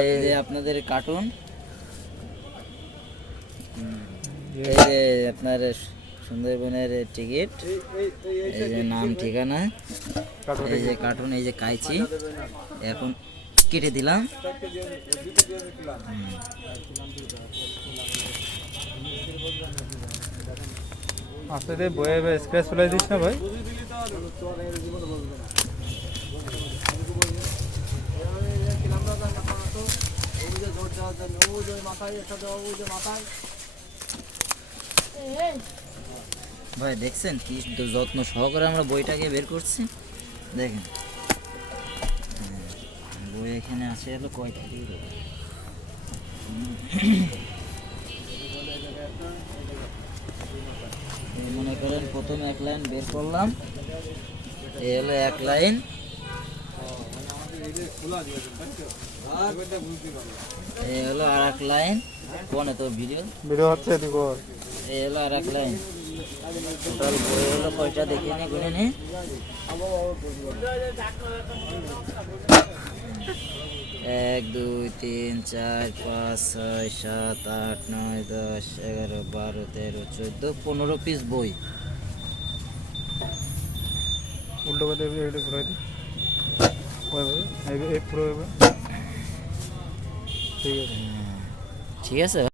এই যে আপনাদের কার্টুন এই যে আপনার সুন্দরবনের টিকিট এই যে নাম ঠিকানা এই যে কার্টুন এই যে কাইছি এখন কেটে দিলাম। আস্তে বয়ে স্ক্র্যাচ ফেলে দিস না ভাই। ভাই দেখছেন কি যত্ন সহকারে আমরা বইটাকে বের করছি? দেখেন। হ্যাঁ, বই এখানে আছে হলো কয় মনে করেন প্রথম এক লাইন বের করলাম এই হলো এক লাইন। এই হলো আর এক লাইন। কোনে তোর ভিডিও ভিডিও হচ্ছে এই হলো আর এক লাইন। টোটাল বই হলো কয়টা দেখে নি গুনে নি। এক দুই তিন চার পাঁচ ছয় সাত আট নয় দশ এগারো বারো তেরো চোদ্দ পনেরো পিস বই। উল্টো এইটা ঘুরাই দিই ওইভাবে এই- এই পুরো এভাবে। ঠিক আছে ঠিক আছে।